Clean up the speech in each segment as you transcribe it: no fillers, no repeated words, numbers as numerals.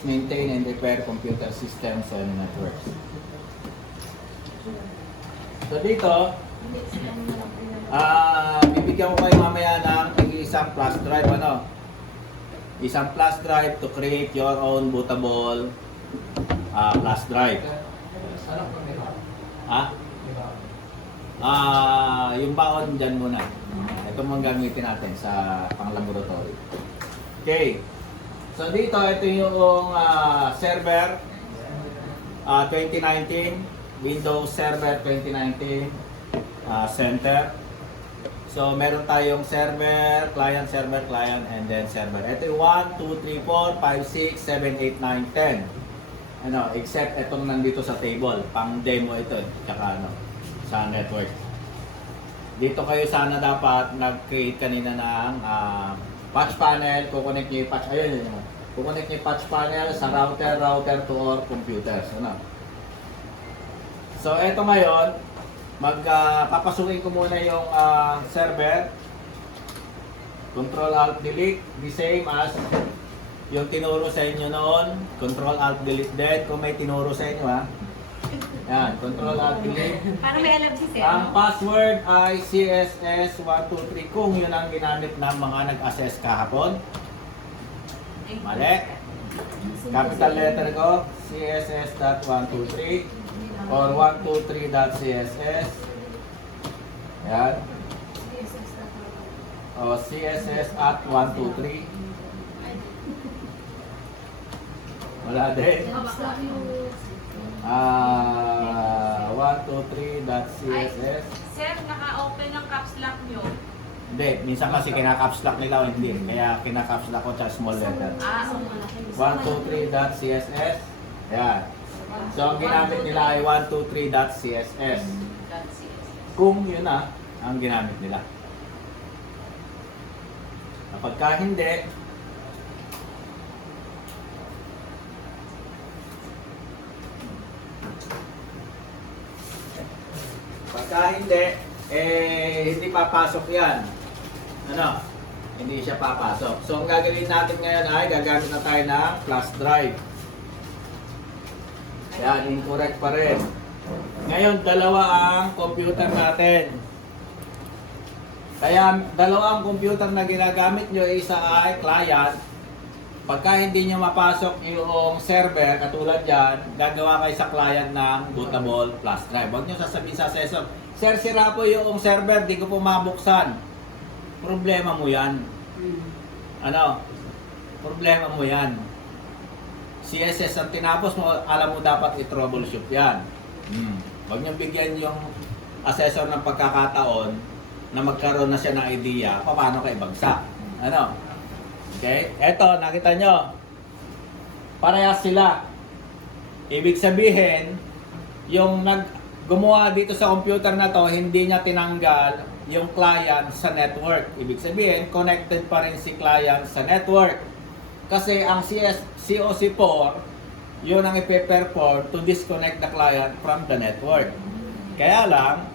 establish, maintain, and repair computer systems and networks. So dito, bibigyan ko kayo mamaya ng isang flash drive, ano? Isang flash drive to create your own bootable flash drive. Ha? Yung baon dyan muna. Ito mong gamitin natin sa pang-laboratory. Okay. So dito, ito yung server 2019, Windows Server 2019 Center. So meron tayong server, client, and then server. Ito yung 1, 2, 3, 4, 5, 6, 7, 8, 9, 10. Ano, except itong nandito sa table, pang demo ito, tsaka ano, sa network. Dito kayo sana dapat nag-create kanina ng patch panel, kukonect nyo yung patch, ayun yun, kukonect nyo yung patch panel sa router to all computers. Ano? So eto ngayon, papasukin ko muna yung server, Control Alt Delete, the same as yung tinuro sa inyo noon, Control Alt Delete din, kung may tinuro sa inyo ha. Yan, Control Alt Delete. Paano may alam si Sir? Ang password ay CSS123 kung yun ang ginamit ng mga nag-assess kahapon. Mali. Capital letter ko, CSS.123 or 123.css. Yan. O CSS at 123. Wala din. 123.css. Sir, naka-open ang caps lock nyo. Hindi, minsan kasi kinakaps lock nila o hindi. Kaya kinakaps lock ko sa small letter. 123.css. Ayan. So ang ginamit nila ay 123.css. Kung yun ang ginamit nila. Kapag ka hindi, hindi papasok yan. Ano? Hindi siya papasok. So, ang gagawin natin ngayon ay gagamit na tayo ng flash drive. Yan, incorrect pa rin. Ngayon, dalawa ang computer natin. Kaya, dalawa ang computer na ginagamit nyo, isa ay client. Pagka hindi nyo mapasok yung server, katulad yan, gagawa kayo sa client ng bootable flash drive. Huwag nyo sasabihin sa session, Sir, sira po yung server, di ko po mabuksan. Problema mo yan. Ano? Problema mo yan. CSS ang tinapos mo, alam mo dapat i-troubleshoot yan. Huwag nyo bigyan yung assessor ng pagkakataon na magkaroon na siya ng idea paano kayo bagsak. Ano? Okay? Eto, nakita nyo. Parehas sila. Ibig sabihin, yung gumawa dito sa computer na to, hindi niya tinanggal yung client sa network. Ibig sabihin, connected pa rin si client sa network. Kasi ang COC4, yun ang ipe-perform to disconnect the client from the network. Kaya lang,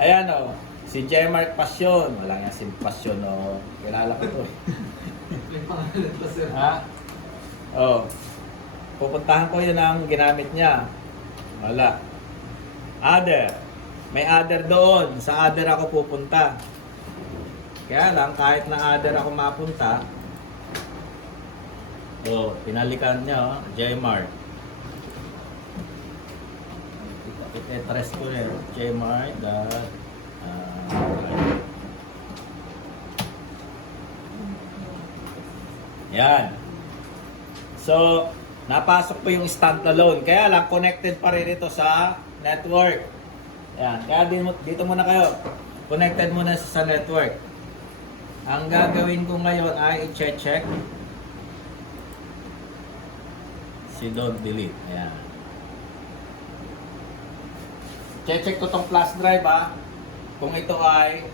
ayan o, si J-Mark Passion. Wala nga si Passion o, kilala ko to eh. Ha? Oh. Pupuntahan ko yun ang ginamit niya. Wala. Other. May other doon. Sa other ako pupunta. Kaya lang, kahit na other ako mapunta, oh, pinalikan niya, Jmart. Itetres ko rin. Jmart. Yan. So, napasok po yung standalone. Kaya lang, connected pa rin ito sa network. Yan. Kaya dito muna kayo. Connected muna sa network. Ang gagawin ko ngayon ay i-check si don't delete. Ayan. Check ko tong flash drive kung ito ay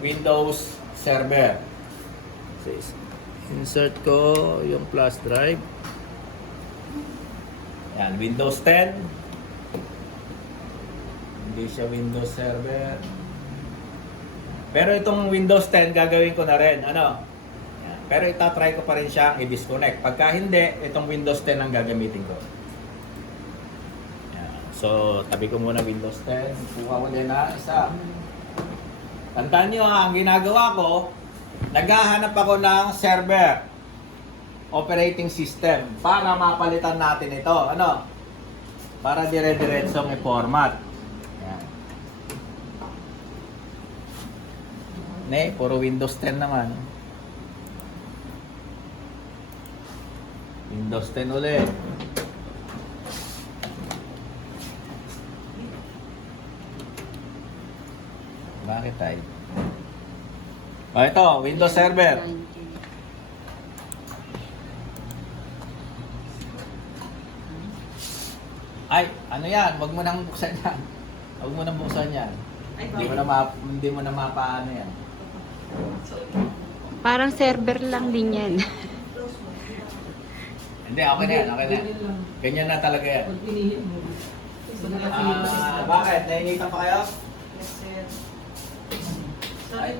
Windows Server. So, insert ko yung flash drive. Ayan, Windows 10. Hindi siya Windows Server. Pero itong Windows 10 gagawin ko na rin. Ano? Ayan. Pero itatry ko pa rin siyang i-disconnect. Pagka hindi, itong Windows 10 ang gagamitin ko. Yan. So, tabi ko muna Windows 10. Kuha ko din na isa. Tandaan nyo, ang ginagawa ko, naghahanap ako ng server operating system para mapalitan natin ito. Ano? Para dire-diretsong i-format. Yan. Ne, puro Windows 10 naman. Windows 10 ulit. Bakit tayo? Ito, Windows Server. Ay, ano yan? Huwag mo nang buksan yan. Huwag mo nang buksan yan. Hindi mo na mapaano yan. Parang server lang din yan. Hindi, okay na yan. Okay na yan. Ganyan na talaga yan. Bakit? Nainitan pa kayo? Ay.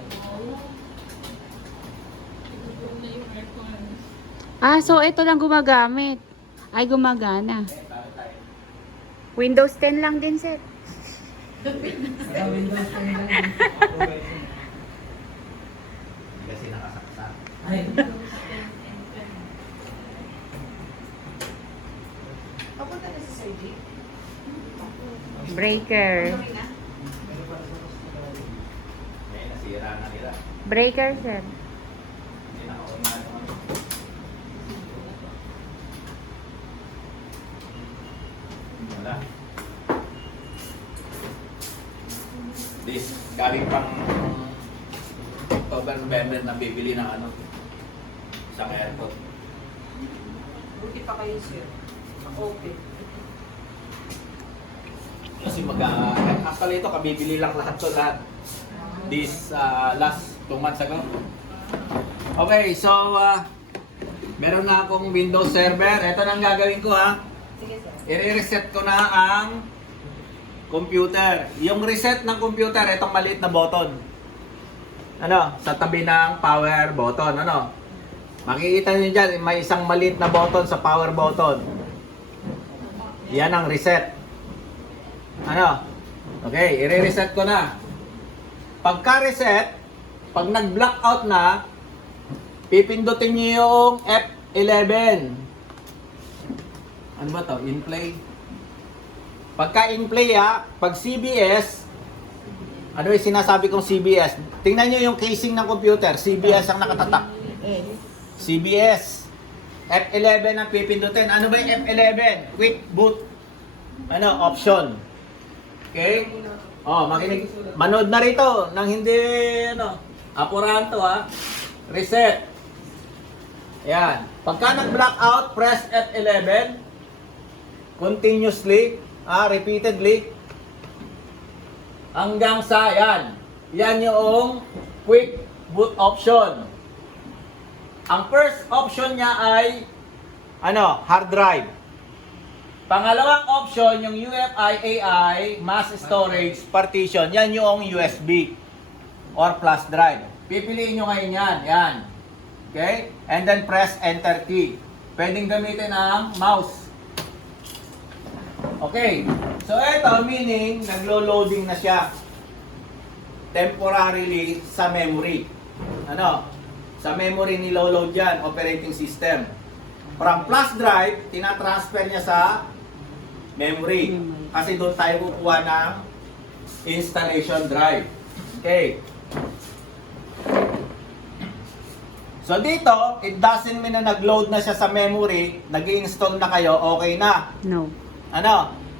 Ah, so ito lang gumagamit. Ay, gumagana. Windows 10 lang din, sir. Kasi nakasaksak. Papunta na sa surgery. Breaker. May nasira na nila. Breaker, sir. Hindi naka-on na naman. Wala. This, galing pang October, November na bibili ng ano sa airport. Buti pa kayo, sir. Open. Kasi actually ito, kabibili lang lahat to lahat. This last 2 months ago. Okay, so meron na akong Windows Server. Ito na ang gagawin ko ha. Sige, sir. I-reset ko na ang computer. Yung reset ng computer, itong maliit na button. Ano? Sa tabi ng power button. Ano? Makikita niyo dyan, may isang maliit na button sa power button. Yan ang reset. Ano? Okay, i-reset ko na. Pagka-reset, pag nag-blackout na, pipindutin niyo yung F11. Ano ba to? In play? Pagka in play pag CBS, ano yung sinasabi kong CBS? Tingnan nyo yung casing ng computer, CBS ang nakatatak. CBS. F11 ang pipindutin. Ano ba yung F11? Quick boot. Ano? Option. Okay? Oh, makinig. Manood na rito nang hindi apurahan to Reset. Yan. Pagka nag-blackout, press F11 continuously, repeatedly hanggang sa yan yung quick boot option. Ang first option niya ay hard drive. Pangalawang option yung UFI AI mass storage partition. Yan yung USB or flash drive. Pipiliin nyo ngayon yan. Okay? And then press enter key. Pwedeng gamitin ang mouse. Okay. So ito meaning naglo-loading na siya temporarily sa memory. Sa memory nilo-load yan, operating system. From flash drive, tinatransfer niya sa memory. Kasi doon tayo kukuha ng installation drive. Okay. So dito, it doesn't mean na nag-load na siya sa memory, nag-install na kayo, okay na. No.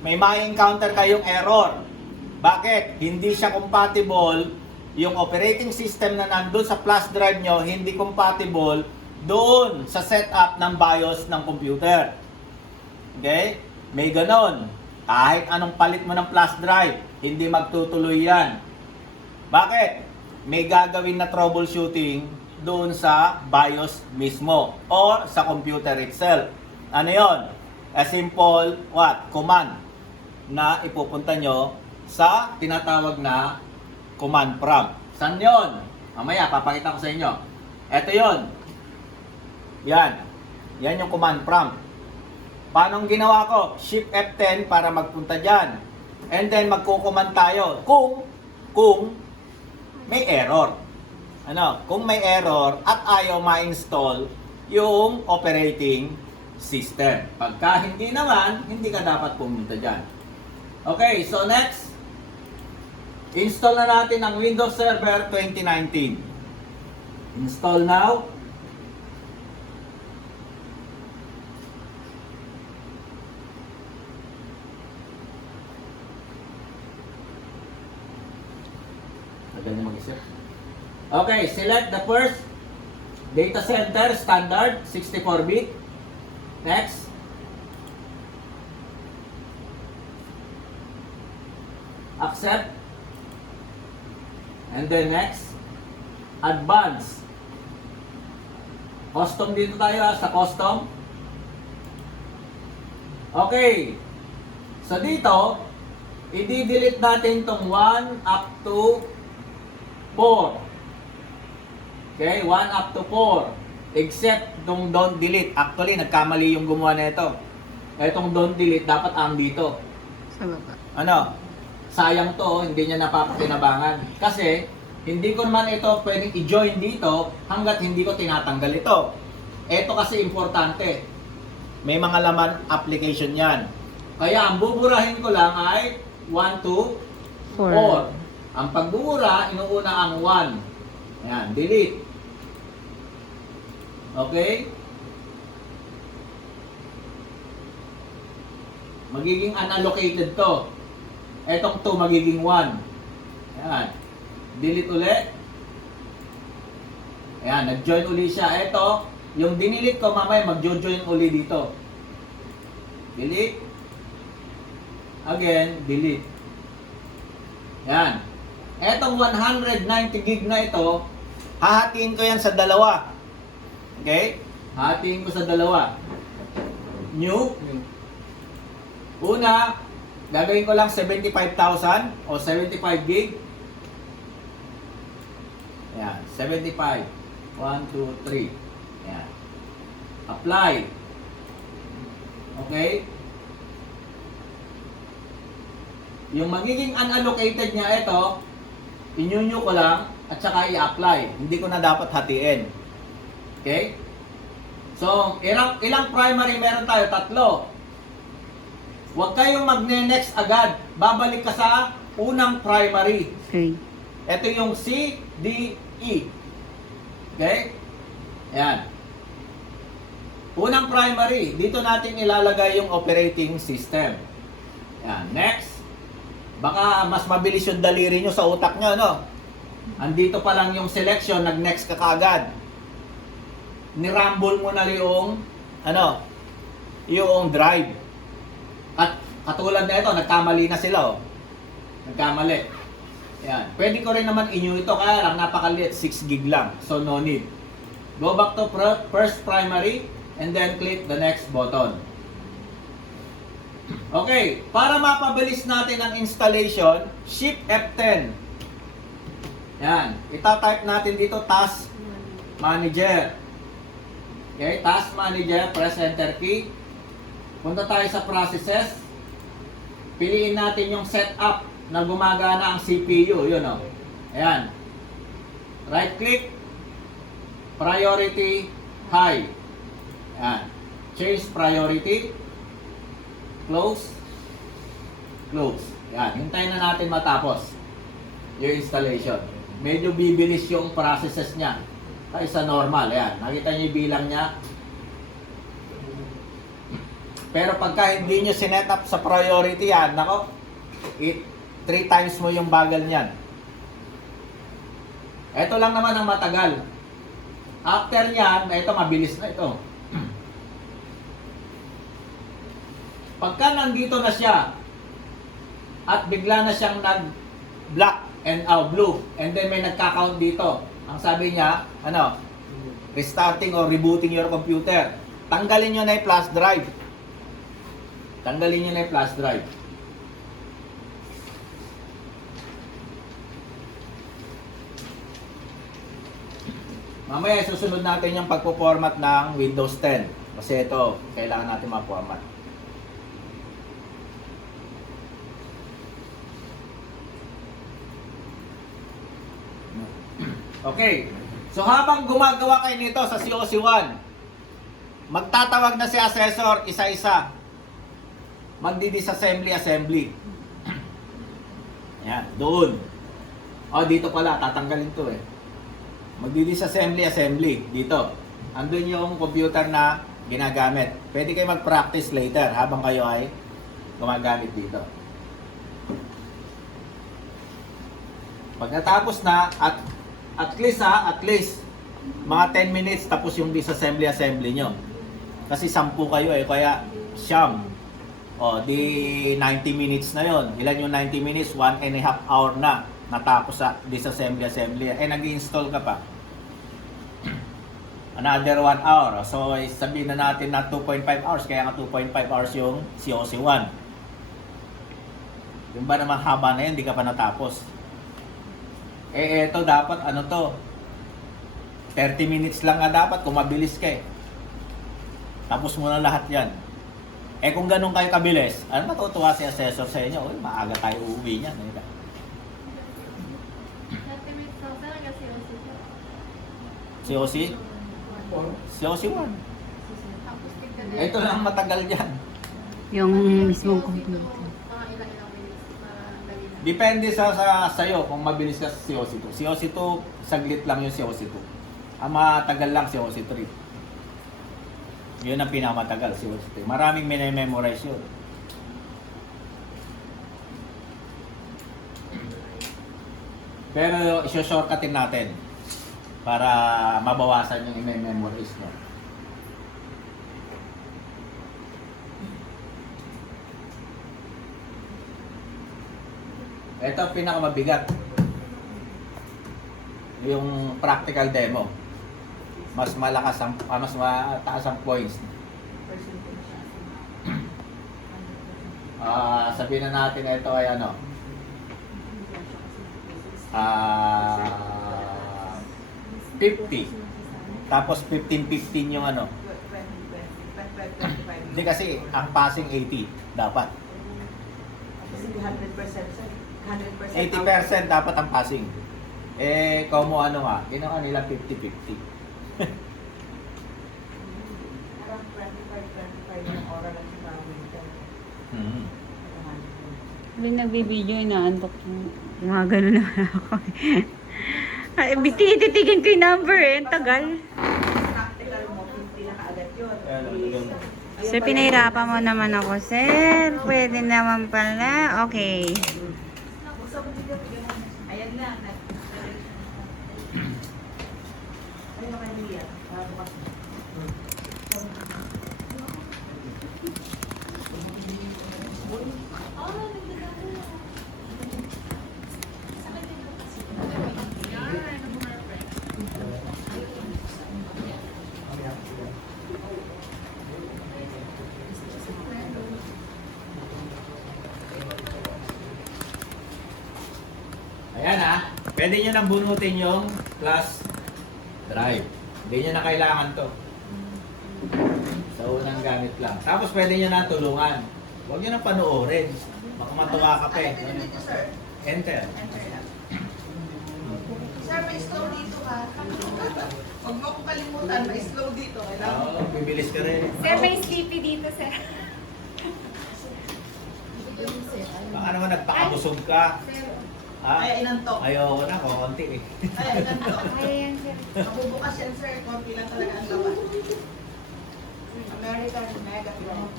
May ma-encounter kayong error. Bakit? Hindi siya compatible, yung operating system na nandun sa flash drive nyo, hindi compatible doon sa setup ng BIOS ng computer. Okay? May ganon. Kahit anong palit mo ng flash drive, hindi magtutuloy yan. Bakit? May gagawin na troubleshooting doon sa BIOS mismo or sa computer itself. Ano yon? A simple command na ipupunta nyo sa tinatawag na command prompt. Saan yon? Mamaya papakita ko sa inyo. Ito yon. Yan. Yan yung command prompt. Paano ang ginawa ko? Shift F10 para magpunta dyan. And then magko-command tayo kung may error. Kung may error at ayaw ma-install yung operating system. Pagka hindi naman, hindi ka dapat pumunta dyan. Okay, so next, install na natin ang Windows Server 2019. Install now. Ganyan mag-isip. Okay, select the first data center standard 64-bit. Next. Accept. And then next. Advance. Custom dito tayo sa custom. Okay. So dito, i-delete natin tong 1 up to 4. Okay, 1 up to 4. Except tong don't delete. Actually, nagkamali yung gumawa na ito. Itong don't delete, dapat ang dito. Sa baba. Sayang to, hindi niya napapakinabangan. Kasi, hindi ko naman ito pwedeng i-join dito hanggat hindi ko tinatanggal ito. Ito kasi importante. May mga laman application yan. Kaya, ang buburahin ko lang ay 1 to 4. Ang pagbura, inuuna ang 1. Ayan, delete. Okay? Magiging unallocated to. Etong 2 magiging 1. Ayan. Delete ulit. Ayan, nag-join uli siya. Ito, yung dinilit ko mamaya mag-join uli dito. Delete. Again, delete. Ayan. Etong 190 gig na ito, hahatiin ko yan sa dalawa. Okay? Hahatiin ko sa dalawa. New. Una, gagawin ko lang 75,000 o 75 gig. Ayan, 75. 1, 2, 3. Ayan. Apply. Okay? Yung magiging unallocated niya ito, inyunyo ko lang at saka i-apply. Hindi ko na dapat hatiin. Okay? So, ilang primary meron tayo? 3. Huwag kayong magne-next agad. Babalik ka sa unang primary. Okay. Ito yung C, D, E. Okay? Ayan. Unang primary. Dito natin ilalagay yung operating system. Ayan. Next. Baka mas mabilis yung daliri nyo sa utak nyo, no? Andito pa lang yung selection, nag-next ka kaagad. Nirumble mo na yung, yung drive. At katulad na ito, nagkamali na sila, oh. Nagkamali. Ayan. Pwede ko rin naman inyo ito, kaya lang napakaliit, 6 gig lang. So, no need. Go back to first primary, and then click the next button. Okay, para mapabilis natin ang installation, Shift F10. Yan, ita-type natin dito Task Manager. Okay, Task Manager, press Enter key. Punta tayo sa Processes. Piliin natin yung setup na gumagana ang CPU, yun o. Ayan. Right click, Priority High. Ayan. Change Priority. Close. Close. Yan. Hintayin na natin matapos yung installation. Medyo bibilis yung processes niya kaysa normal. Yan. Nakita niyo yung bilang niya. Pero pagka hindi nyo sinet up sa priority yan, nako, 3 times mo yung bagal niyan. Ito lang naman ang matagal. After niyan, ito mabilis na ito. Pagka nandito na siya at bigla na siyang nag-black and blue and then may nagka-count dito. Ang sabi niya, restarting or rebooting your computer. Tanggalin niyo na yung flash drive. Tanggalin niyo na yung flash drive. Mamaya susunod natin yung pagpo-format ng Windows 10. Kasi ito, kailangan natin ma-format. Okay. So habang gumagawa kayo nito sa COC1, magtatawag na si assessor isa-isa. Magdi-disassembly. Yan, doon. O, dito pala, tatanggalin to eh. Magdi-disassembly dito. Andun yung computer na ginagamit. Pwede kayo mag-practice later habang kayo ay gumagamit dito. Pag natapos na, at least mga 10 minutes tapos yung disassembly nyo. Kasi 10 kayo eh, kaya siyam. O, di 90 minutes na yon. Ilan yung 90 minutes? 1.5 hour na natapos sa disassembly. Eh, nag-install ka pa. Another 1 hour. So, sabihin na natin na 2.5 hours. Kaya nga 2.5 hours yung COC1. Yung ba naman haba na yun, di ka pa natapos. Eh, eto dapat ano to? 30 minutes lang nga dapat kung mabilis ka eh. Tapos mo na lahat yan. Eh kung ganun kayo kabilis, ano matutuwa si assessor sa inyo? Uy, maaga tayo uuwi niyan. COC? COC1. Ito lang matagal dyan. Yung mismong computer. Depende sa'yo kung mabilis ka sa COC2. COC2, saglit lang yung COC2. Ang matagal lang COC3. Yun ang pinakamatagal, COC3. Maraming minimemorize yun. Pero iso-shortcutin natin para mabawasan yung i-memorize nyo. Ito ang pinakamabigat. Yung practical demo. Mas malakas ang mas mataas ang points. Sabihin na natin ito ay ano. 50. Tapos 15-15 yung ano. Hindi kasi ang passing 80 dapat. 80% dapat ang passing. Eh, como ano nga, ginawa nila 50-50. Parang 25 yung oras lang sa winter. Habang nagbibideo, inaantok yung mga gano'n naman ako. Ay, tititigin ko yung number eh. Ang tagal. Practical mo, 50 na kaagad yun. Sir, pinahirapan mo naman ako, sir. Pwede naman pala. Okay. Ayan na. Ayun na kayo niya. Ayan pwede nyo nang bunutin yung flash drive. Hindi nyo na kailangan to. Sa unang gamit lang. Tapos pwede nyo na tulungan. Huwag nyo na panoorin. Baka matuwa ka pa eh. Enter. Sir, may slow dito ha. Huwag mo akong kalimutan, may slow dito. Oo, bibilis ka rin. Sir, may sleepy dito, sir. Baka naman nagpakabusog ka. Sir, Ay, inantok. Ayoko na, konti eh. Ay, inantok. ayan, sir. Mabubukas yan, sir. Konti lang talaga ang laman. American Mega Drive.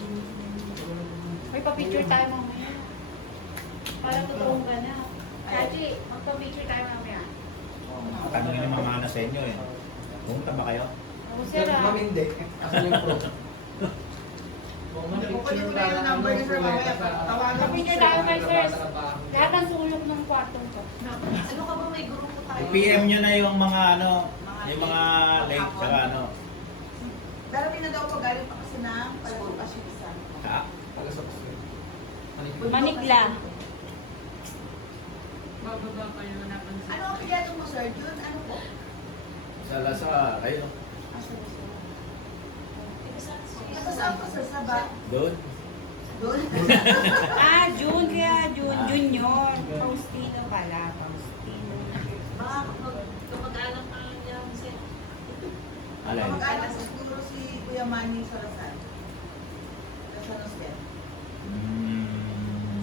May pa-picture tayo mamaya. Para totoong ka na. Kachi, magpa-picture tayo mamaya. Tanungin yung mga ano sa inyo eh. Pumunta ba kayo? Oo, sir, ah. Hindi. Asan yung pro? Kukunin ko na yung number niya, sir. Mamaya, tawagan mo, Pa-picture sir. tayo kay sir. Lahat ng sulok ng kwartong ko. Ano ka ba, may grupo tayo? I-PM nyo na yung mga ano, yung mga link tsaka ano. Darating na daw po, galing pa kasi na palabukas yung isa. Ha? Manikla. Ano ang pigato mo, sir? Yun, ano po? Sa Lasa, ayun. Nakasama ka sa Saba. Doon. Doon. Ah, June. Kaya June. Ah. Junior. Faustino pala. Faustino. Baka kapag kamag-anak ka niya, kasi Alay. Mag-anak sa siguro si Kuya Manny Salazar. Sa San Jose.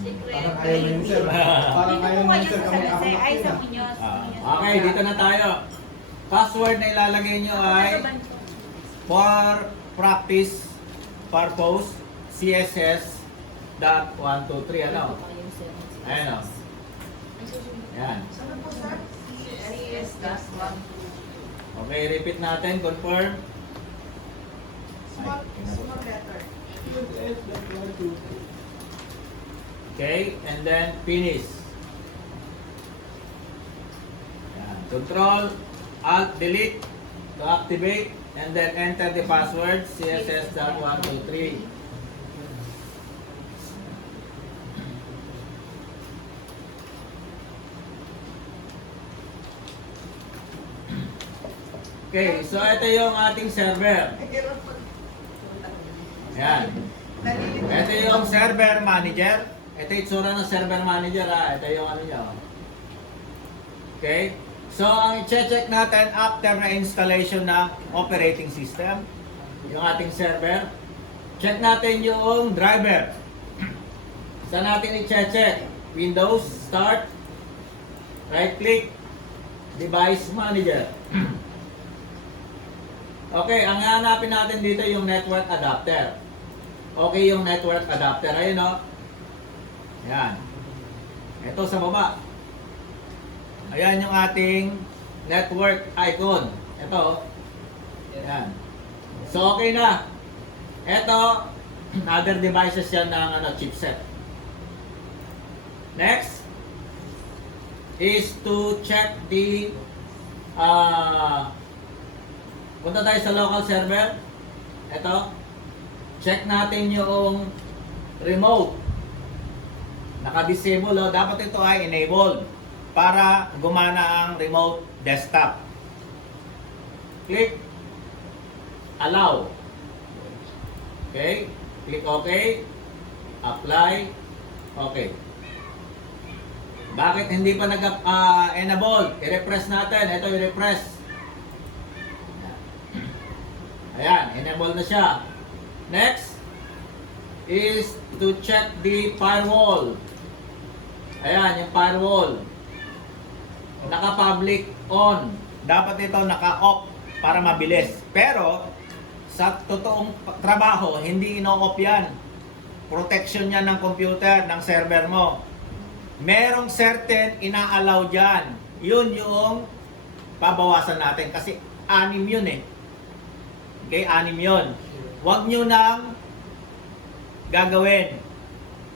secret. Parang ayaw na yun, sir. Parang Dito ayaw po na kayo yun, sir. sa Kami San Jose. Ay, sa ako Muñoz. Muñoz. Okay, dito na tayo. Password na ilalagay nyo ay for practice purpose CSS.123 ano? Ayan o. Yan. Saan po, sir? CS-1. Okay, repeat natin. Confirm. Small letter. Okay, and then finish. Yan. Control, Alt, Delete to activate, and then enter the password CSS.123. Okay, so ito yung ating server. Hirap po. Yan. Nalilito. Ito yung server manager. Ito yung itsura ng server manager ha. Ito yung ano niya. oh. Okay? So, ang i-check natin after na installation ng operating system, yung ating server, check natin yung driver. Saan natin i-check? Windows, Start, right-click, Device Manager. Okay, ang hanapin natin dito yung network adapter. Okay yung network adapter. Ayun o. Yan. Ito sa baba. Ayan yung ating network icon. Ito. Yan. So okay na. Ito, other devices yan ng chipset. Next is to check the punta tayo sa local server. Ito. Check natin yung remote. Naka-disable. Oh. Dapat ito ay enabled para gumana ang remote desktop. Click allow. Okay. Click OK. Apply. Okay. Bakit hindi pa nag-enable? I-refresh natin. Ito i-refresh. Ayan, enable na siya. Next is to check the firewall. Ayan, yung firewall. Naka-public on. Dapat ito naka-off para mabilis. Pero, sa totoong trabaho, hindi ino-off yan. Protection yan ng computer, ng server mo. Merong certain ina-allow dyan. Yun yung pabawasan natin. Kasi 6 yun eh. Okay, 6 yun. Huwag nyo nang gagawin.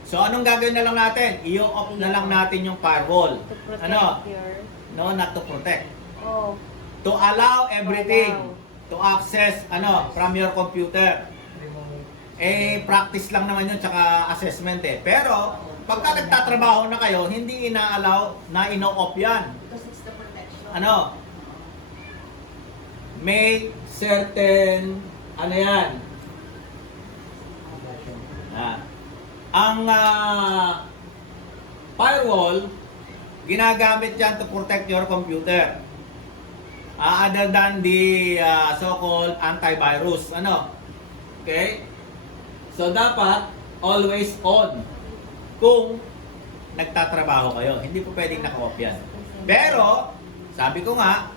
So, anong gagawin na lang natin? I-off na lang natin yung firewall. To protect Ano? your... No, not to protect. Oh. To allow everything. Allow. To access, from your computer. Practice lang naman yun, tsaka assessment eh. Pero, pagka nagtatrabaho na kayo, hindi ina-allow na ino-off yan. Because it's the protection. May certain, yan. Ang firewall, ginagamit yan to protect your computer. Other than the so-called antivirus. Okay? So, dapat always on kung nagtatrabaho kayo. Hindi po pwedeng naka-off yan. Pero, sabi ko nga,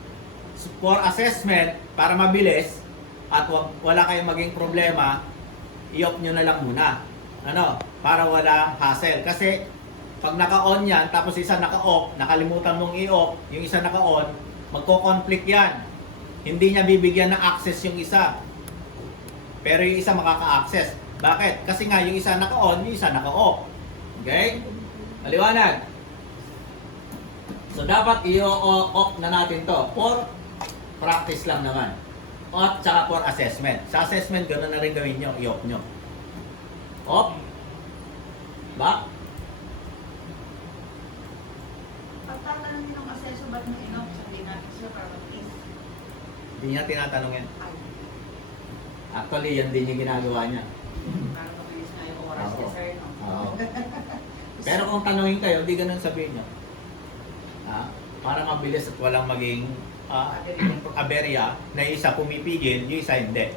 for assessment, para mabilis, at wala kayong maging problema, i-off nyo na lang muna. Para wala hassle. Kasi, pag naka-on yan, tapos isa naka-off, nakalimutan mong i-off, yung isa naka-on, magko-conflict yan. Hindi niya bibigyan ng access yung isa. Pero yung isa makaka-access. Bakit? Kasi nga, yung isa naka-on, yung isa naka-off. Okay? Maliwanag. So, dapat i-off na natin to for practice lang naman. At saka for assessment. Sa assessment, ganoon na rin gawin nyo, i-off nyo. Off. Back. Pagtatanong nyo ng aseso, ba't mo inoff? Sabihin natin sila para please. niya tinatanong yan. Actually, yan din yung ginagawa niya. Parang mabilis nga yung oras Oo. niya, sir, no? Oo. Pero kung tanungin kayo, di ganun sabihin nyo. Para mabilis at walang maging aberya na isa pumipigil, yung isa hindi.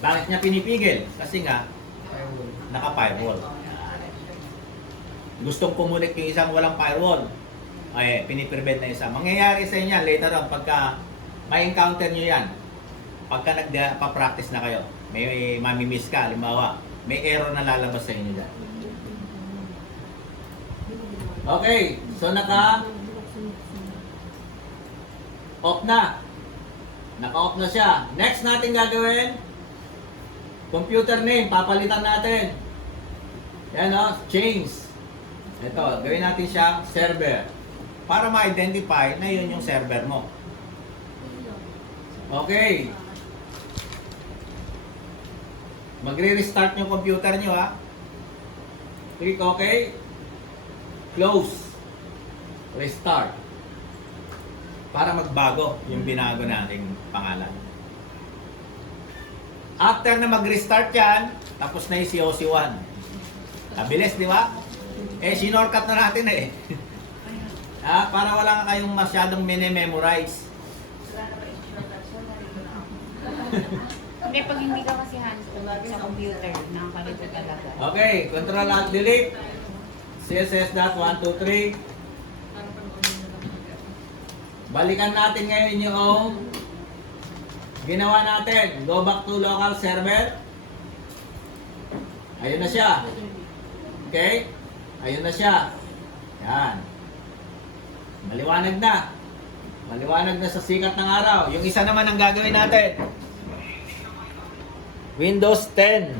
Bakit niya pinipigil? Kasi nga, naka-firewall. Gustong kumunik yung isang walang firewall. Ay, piniprevent na isa. Mangyayari sa inyo yan later on pagka may encounter nyo yan. Pagka nagpa-practice na kayo, may mamimiss ka, halimbawa, may error na lalabas sa inyo dyan. Okay, so off na. Naka-off na siya. Next natin gagawin, computer name, papalitan natin. Yan o, change. Ito, gawin natin siyang server. Para ma-identify na yun yung server mo. Okay. Magre-restart yung computer nyo ha. Click OK. Close. Restart. Para magbago yung binago nating pangalan. After na mag-restart yan, tapos na yung COC1. Nabilis, di ba? Sinorkat na natin eh. Para wala kayong masyadong mini-memorize. Hindi, pag hindi ka kasi hands-on sa computer, nakakalito talaga. Okay, Control-Alt-Delete. CSS.123. Balikan natin ngayon yung ginawa natin. Go back to local server. Ayun na siya. Okay? Ayun na siya. Yan. Maliwanag na. Maliwanag na sa sikat ng araw. Yung isa naman ang gagawin natin. Windows 10.